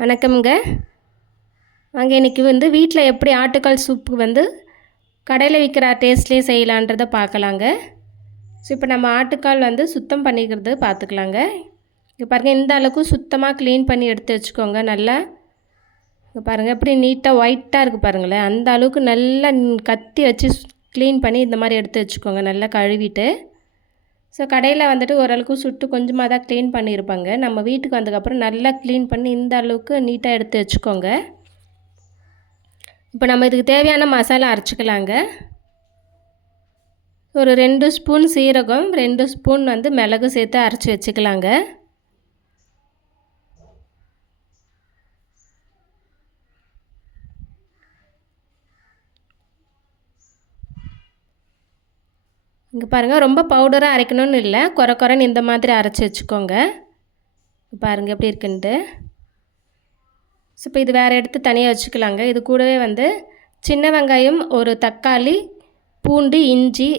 வணக்கம்ங்க. வாங்க இன்றைக்கி வீட்டில் எப்படி ஆட்டுக்கால் சூப்பு கடையில் விற்கிற டேஸ்ட்லேயே செய்யலான்றதை பார்க்கலாங்க. ஸோ இப்போ நம்ம ஆட்டுக்கால் சுத்தம் பண்ணிக்கிறது பார்த்துக்கலாங்க. இங்கே பாருங்கள், இந்த அளவுக்கு சுத்தமாக க்ளீன் பண்ணி எடுத்து வச்சுக்கோங்க. நல்லா இங்கே பாருங்கள், எப்படி நீட்டாக ஒயிட்டாக இருக்குது பாருங்களேன். அந்த அளவுக்கு நல்லா கத்தி வச்சு க்ளீன் பண்ணி இந்த மாதிரி எடுத்து வச்சுக்கோங்க, நல்லா கழுவிட்டு. ஸோ கடையில் ஓரளவுக்கு சுட்டு கொஞ்சமாக தான் க்ளீன் பண்ணியிருப்பாங்க. நம்ம வீட்டுக்கு வந்ததுக்கப்புறம் நல்லா க்ளீன் பண்ணி இந்த அளவுக்கு நீட்டாக எடுத்து வச்சுக்கோங்க. இப்போ நம்ம இதுக்கு தேவையான மசாலா அரைச்சிக்கலாங்க. ஒரு 2 ஸ்பூன் சீரகம், 2 ஸ்பூன் மிளகு சேர்த்து அரைச்சி வச்சுக்கலாங்க. இங்கே பாருங்கள், ரொம்ப பவுடராக அரைக்கணும்னு இல்லை, குறைன்னு இந்த மாதிரி அரைச்சி வச்சுக்கோங்க. பாருங்கள் எப்படி இருக்குன்ட்டு. ஸோ இப்போ இது வேறு எடுத்து தனியாக வச்சுக்கலாங்க. இது கூடவே சின்ன வெங்காயம், ஒரு தக்காளி, பூண்டு, இஞ்சி,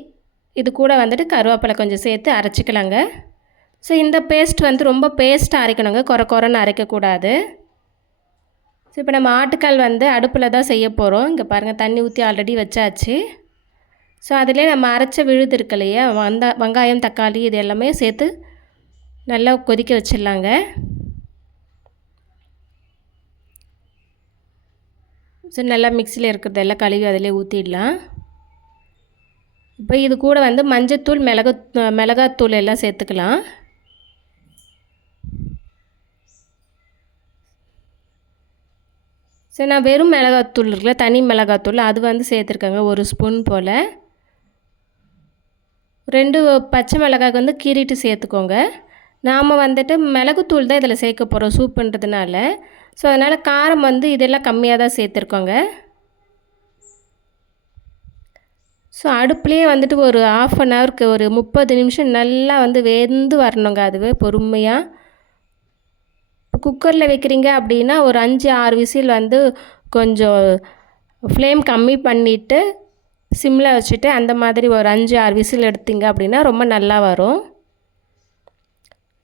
இது கூட கருவேப்பிலை கொஞ்சம் சேர்த்து அரைச்சிக்கலாங்க. ஸோ இந்த பேஸ்ட் ரொம்ப பேஸ்ட்டாக அரைக்கணுங்க, குறைன்னு அரைக்கக்கூடாது. ஸோ இப்போ நம்ம ஆட்டுக்கால் அடுப்பில் தான் செய்ய போகிறோம். இங்கே பாருங்கள், தண்ணி ஊற்றி ஆல்ரெடி வச்சாச்சு. ஸோ அதிலே நம்ம அரைச்ச விழுது இருக்கு இல்லையா, வெங்காயம், தக்காளி இது எல்லாமே சேர்த்து நல்லா கொதிக்க வச்சிடலாங்க. ஸோ நல்லா மிக்சியில் இருக்கிறது எல்லாம் கழுவி அதிலே ஊற்றிடலாம். இப்போ இது கூட மஞ்சத்தூள், மிளகாத்தூள் எல்லாம் சேர்த்துக்கலாம். ஸோ நான் வெறும் மிளகாத்தூள் இருக்குல்ல, தனி மிளகாத்தூள் அது சேர்த்துருக்கேங்க, 1 ஸ்பூன் போல். 2 பச்சை மிளகாய் கீறிட்டு சேர்த்துக்கோங்க. நாம் மிளகுத்தூள் தான் இதில் சேர்க்க போகிறோம் சூப்புன்றதுனால. ஸோ அதனால் காரம் இதெல்லாம் கம்மியாக தான் சேர்த்துருக்கோங்க. ஸோ அடுப்புலேயே ஒரு 1/2 ஹவருக்கு ஒரு 30 நிமிஷம் நல்லா வெந்து வரணுங்க. அதுவே பொறுமையாக. இப்போ குக்கரில் வைக்கிறீங்க அப்படின்னா ஒரு 5-6 விசில் கொஞ்சம் ஃப்ளேம் கம்மி பண்ணிவிட்டு சிம்மில் வச்சுட்டு அந்த மாதிரி ஒரு 5-6 விசில் எடுத்தீங்க அப்படின்னா ரொம்ப நல்லா வரும்.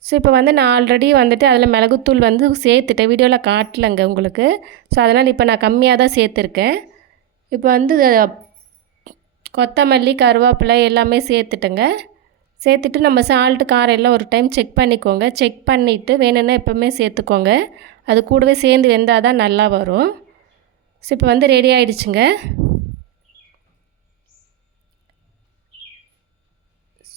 ஸோ இப்போ நான் ஆல்ரெடி அதில் மிளகுத்தூள் சேர்த்துட்டேன், வீடியோவில் காட்டலைங்க உங்களுக்கு. ஸோ அதனால் இப்போ நான் கம்மியாக தான் சேர்த்துருக்கேன். இப்போ கொத்தமல்லி, கருவேப்பிலை எல்லாமே சேர்த்துட்டேங்க. சேர்த்துட்டு நம்ம சால்ட்டு, காரம் எல்லாம் ஒரு டைம் செக் பண்ணிக்கோங்க. செக் பண்ணிவிட்டு வேணும்னா எப்போவுமே சேர்த்துக்கோங்க. அது கூடவே சேர்ந்து வெந்தால் தான் நல்லா வரும். ஸோ இப்போ ரெடி ஆகிடுச்சுங்க.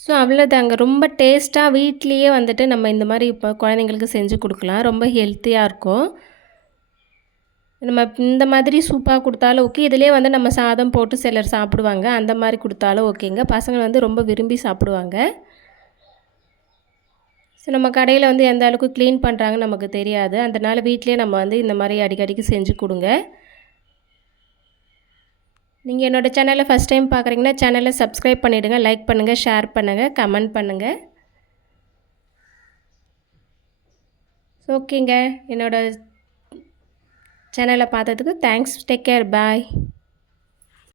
ஸோ அவ்வளோதாங்க, ரொம்ப டேஸ்ட்டாக வீட்லேயே நம்ம இந்த மாதிரி இப்போ குழந்தைங்களுக்கு செஞ்சு கொடுக்கலாம். ரொம்ப ஹெல்த்தியாக இருக்கும். நம்ம இந்த மாதிரி சூப்பாக கொடுத்தாலும் ஓகே, இதிலே நம்ம சாதம் போட்டு சிலர் சாப்பிடுவாங்க, அந்த மாதிரி கொடுத்தாலும் ஓகேங்க. பசங்க ரொம்ப விரும்பி சாப்பிடுவாங்க. ஸோ நம்ம கடையில் எந்த அளவுக்கு க்ளீன் பண்ணுறாங்கன்னு நமக்கு தெரியாது. அதனால் வீட்லேயே நம்ம இந்த மாதிரி அடிக்கடிக்கு செஞ்சு கொடுங்க. நீங்கள் என்னோடய சேனலை ஃபஸ்ட் டைம் பார்க்குறீங்கன்னா சேனலை சப்ஸ்கிரைப் பண்ணிவிடுங்க. லைக் பண்ணுங்கள், ஷேர் பண்ணுங்கள், கமெண்ட் பண்ணுங்கள். ஓகேங்க, என்னோடய சேனலை பார்த்ததுக்கு தேங்க்ஸ். டேக் கேர், பாய்.